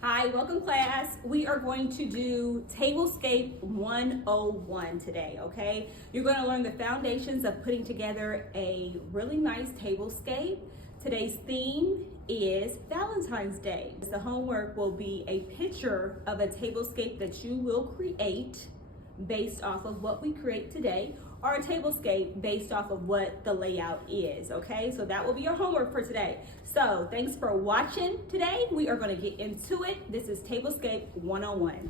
Hi, welcome class. We are going to do Tablescape 101 today, okay? You're going to learn the foundations of putting together a really nice tablescape. Today's theme is Valentine's Day. The homework will be a picture of a tablescape that you will create based off of what we create today, or a tablescape based off of what the layout is, okay? So that will be your homework for today. So thanks for watching today. We are gonna get into it. This is Tablescape 101.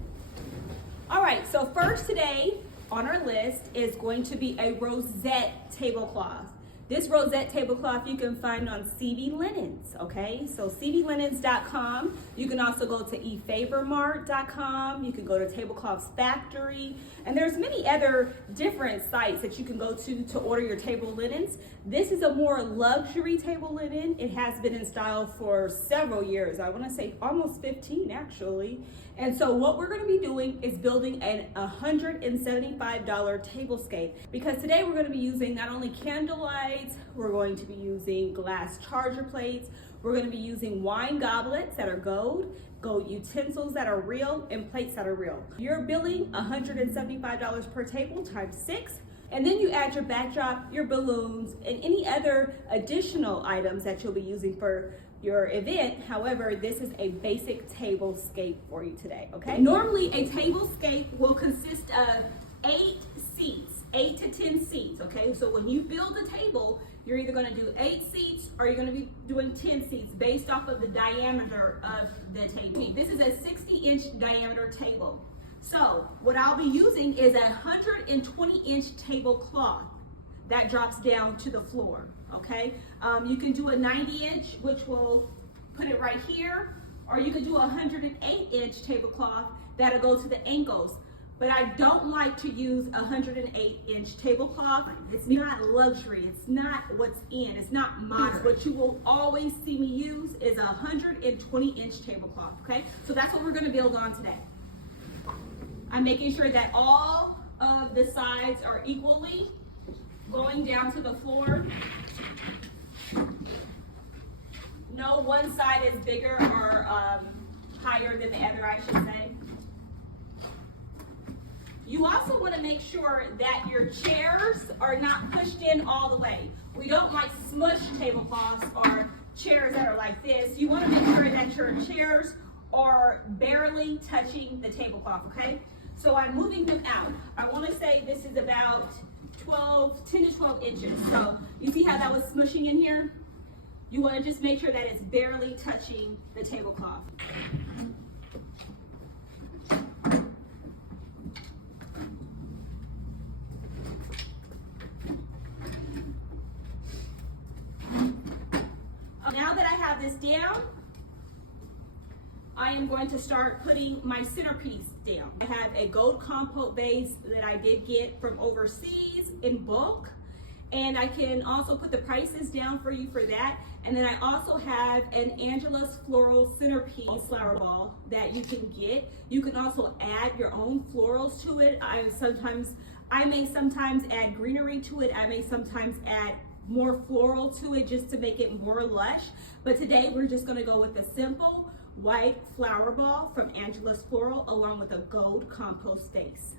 All right, so first today on our list is going to be a Rosette tablecloth. This Rosette tablecloth you can find on CV Linens, okay? So cvlinens.com. You can also go to efavormart.com. You can go to Tablecloths Factory. And there's many other different sites that you can go to order your table linens. This is a more luxury table linen. It has been in style for several years. I wanna say almost 15 actually. And so what we're gonna be doing is building an $175 tablescape, because today we're gonna be using not only candlelights, we're going to be using glass charger plates, we're gonna be using wine goblets that are gold utensils that are real, and plates that are real. You're billing $175 per table times 6. And then you add your backdrop, your balloons, and any other additional items that you'll be using for your event. However, this is a basic tablescape for you today, okay? Normally, a tablescape will consist of 8 seats, 8 to 10 seats, okay? So when you build a table, you're either gonna do 8 seats or you're gonna be doing 10 seats based off of the diameter of the table. This is a 60-inch diameter table. So what I'll be using is a 120-inch tablecloth that drops down to the floor, okay? You can do a 90-inch, which will put it right here, or you can do a 108-inch tablecloth that'll go to the ankles. But I don't like to use a 108-inch tablecloth. It's not luxury, it's not what's in, it's not modern. What you will always see me use is a 120-inch tablecloth, okay? So that's what we're gonna build on today. I'm making sure that all of the sides are equally going down to the floor. No one side is bigger or higher than the other, I should say. You also want to make sure that your chairs are not pushed in all the way. We don't like smush tablecloths or chairs that are like this. You want to make sure that your chairs are barely touching the tablecloth, okay? So I'm moving them out. I want to say this is about 10 to 12 inches. So you see how that was smushing in here? You want to just make sure that it's barely touching the tablecloth. Now that I have this down, I am going to start putting my centerpiece down. I have a gold compote base that I did get from overseas in bulk, and I can also put the prices down for you for that. And then I also have an Angela's Floral Centerpiece flower ball that you can get. You can also add your own florals to it. I may sometimes add greenery to it. I may sometimes add more floral to it just to make it more lush. But today we're just gonna go with a simple white flower ball from Angela's Floral along with a gold compost base.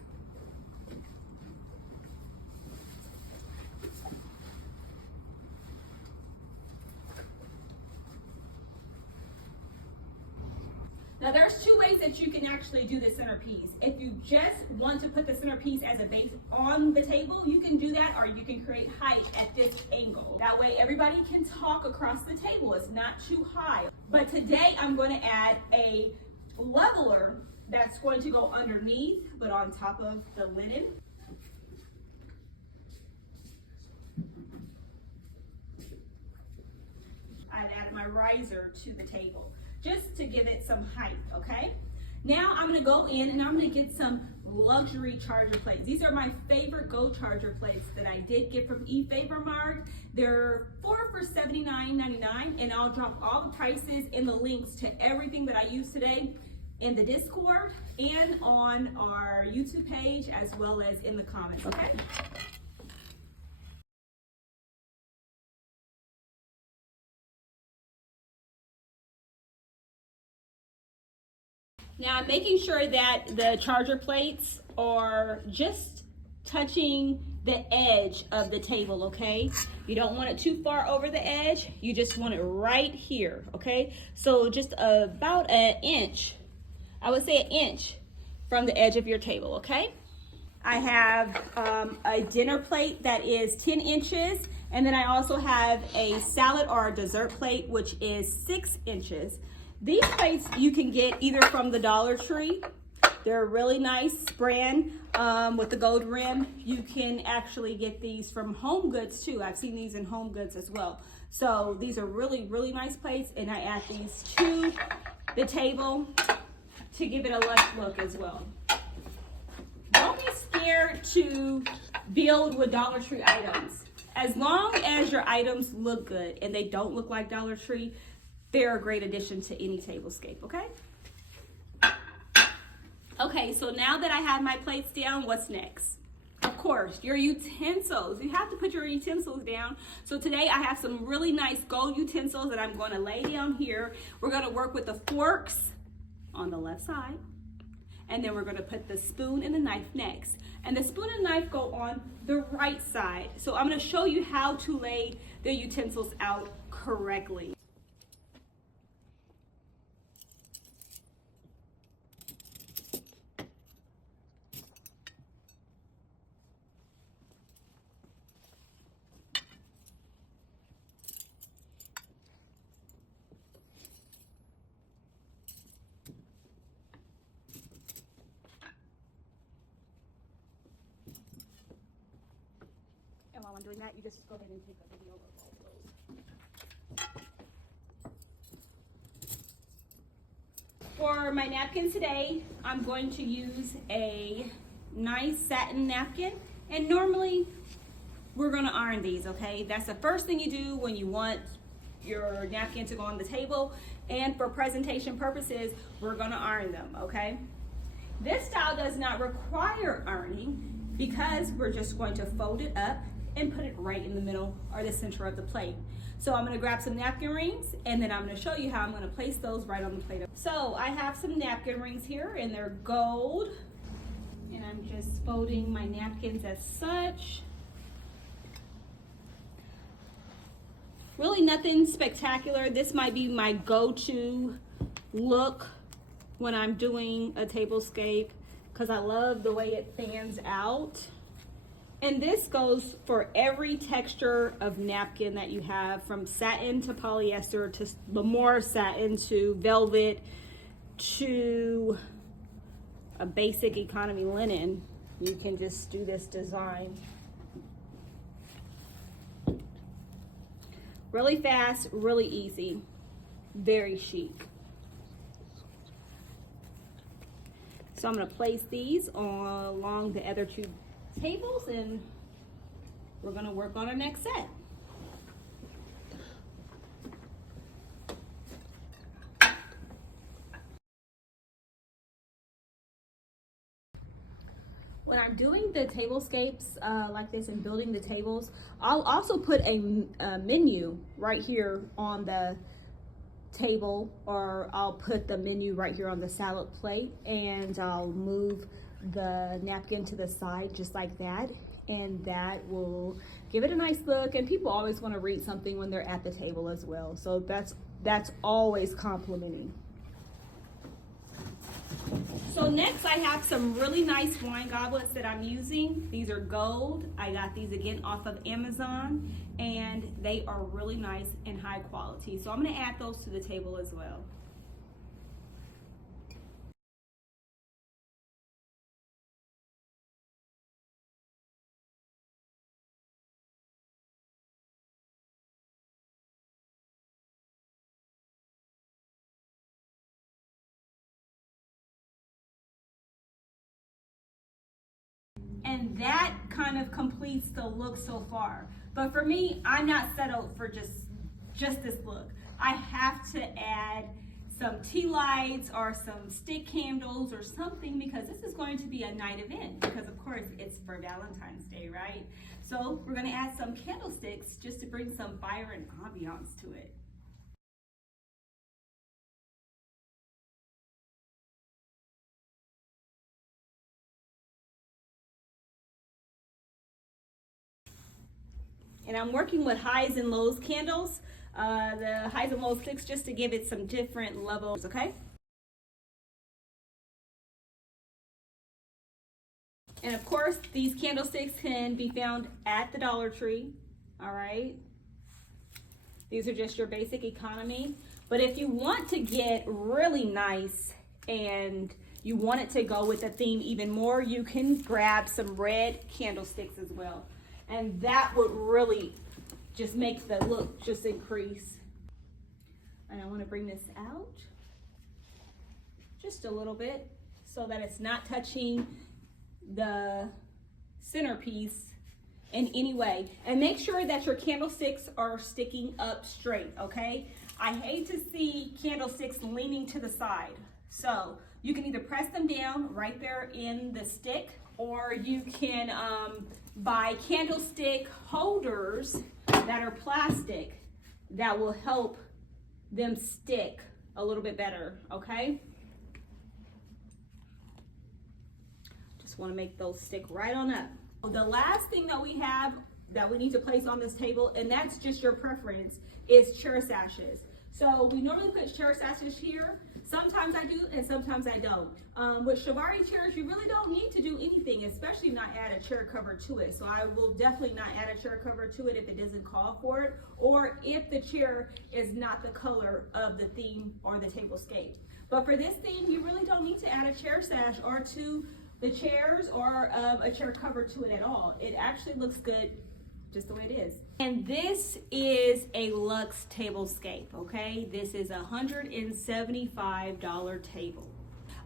Now there's 2 ways that you can actually do the centerpiece. If you just want to put the centerpiece as a base on the table, you can do that, or you can create height at this angle. That way everybody can talk across the table. It's not too high. But today I'm going to add a leveler that's going to go underneath, but on top of the linen. I've added my riser to the table, just to give it some height, okay? Now I'm gonna go in and I'm gonna get some luxury charger plates. These are my favorite gold charger plates that I did get from eFavorMart. They're 4 for $79.99, and I'll drop all the prices and the links to everything that I use today in the Discord and on our YouTube page, as well as in the comments, okay? Now I'm making sure that the charger plates are just touching the edge of the table, okay? You don't want it too far over the edge. You just want it right here, okay? So just about an inch, I would say an inch from the edge of your table, okay? I have a dinner plate that is 10 inches, and then I also have a salad or a dessert plate, which is 6 inches. These plates you can get either from the Dollar Tree. They're a really nice brand with the gold rim. You can actually get these from Home Goods too. I've seen these in Home Goods as well. So these are really, really nice plates, and I add these to the table to give it a lush look as well. Don't be scared to build with Dollar Tree items. As long as your items look good and they don't look like Dollar Tree, they're a great addition to any tablescape, okay? Okay, so now that I have my plates down, what's next? Of course, your utensils. You have to put your utensils down. So today I have some really nice gold utensils that I'm going to lay down here. We're going to work with the forks on the left side. And then we're going to put the spoon and the knife next. And the spoon and knife go on the right side. So I'm going to show you how to lay the utensils out correctly. And while I'm doing that, you just go ahead and take a video of all those. For my napkin today, I'm going to use a nice satin napkin. And normally, we're gonna iron these, okay? That's the first thing you do when you want your napkin to go on the table. And for presentation purposes, we're gonna iron them, okay? This style does not require ironing because we're just going to fold it up and put it right in the middle or the center of the plate. So I'm gonna grab some napkin rings and then I'm gonna show you how I'm gonna place those right on the plate. So I have some napkin rings here and they're gold. And I'm just folding my napkins as such. Really nothing spectacular. This might be my go-to look when I'm doing a tablescape because I love the way it fans out. And this goes for every texture of napkin that you have, from satin to polyester to more satin to velvet to a basic economy linen. You can just do this design. Really fast, really easy, very chic. So I'm gonna place these along the other two tables and we're gonna work on our next set. When I'm doing the tablescapes like this and building the tables, I'll also put a menu right here on the table, or I'll put the menu right here on the salad plate, and I'll move the napkin to the side just like that, and that will give it a nice look. And people always want to read something when they're at the table as well, so that's always complimenting. So next I have some really nice wine goblets that I'm using. These are gold. I got these again off of Amazon, and they are really nice and high quality. So I'm going to add those to the table as well. And that kind of completes the look so far. But for me, I'm not settled for just this look. I have to add some tea lights or some stick candles or something, because this is going to be a night event, because of course it's for Valentine's Day, right? So we're gonna add some candlesticks just to bring some fire and ambiance to it. And I'm working with highs and lows candles, the highs and lows sticks, just to give it some different levels, okay? And of course, these candlesticks can be found at the Dollar Tree, all right? These are just your basic economy. But if you want to get really nice and you want it to go with the theme even more, you can grab some red candlesticks as well. And that would really just make the look just increase. And I want to bring this out just a little bit so that it's not touching the centerpiece in any way. And make sure that your candlesticks are sticking up straight, okay? I hate to see candlesticks leaning to the side. So you can either press them down right there in the stick, or you can buy candlestick holders that are plastic that will help them stick a little bit better, okay? Just want to make those stick right on up. The last thing that we have that we need to place on this table, and that's just your preference, is chair sashes. So we normally put chair sashes here. Sometimes I do and sometimes I don't. With Chiavari chairs, you really don't need to do anything, especially not add a chair cover to it. So I will definitely not add a chair cover to it if it doesn't call for it, or if the chair is not the color of the theme or the tablescape. But for this theme, you really don't need to add a chair sash or to the chairs or a chair cover to it at all. It actually looks good just the way it is. And this is a luxe tablescape, okay? This is a $175 table.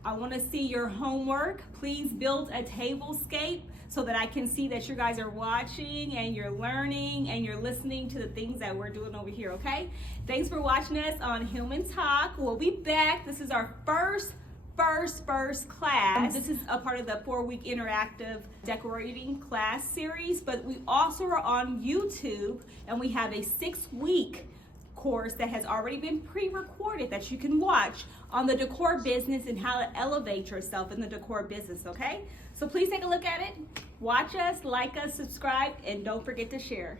I want to see your homework. Please build a tablescape so that I can see that you guys are watching and you're learning and you're listening to the things that we're doing over here, okay? Thanks for watching us on Hillmantok. We'll be back. This is our first class. This is a part of the 4-week interactive decorating class series, but we also are on YouTube, and we have a 6-week course that has already been pre-recorded that you can watch on the decor business and how to elevate yourself in the decor business, okay? So please take a look at it, watch us, like us, subscribe, and don't forget to share.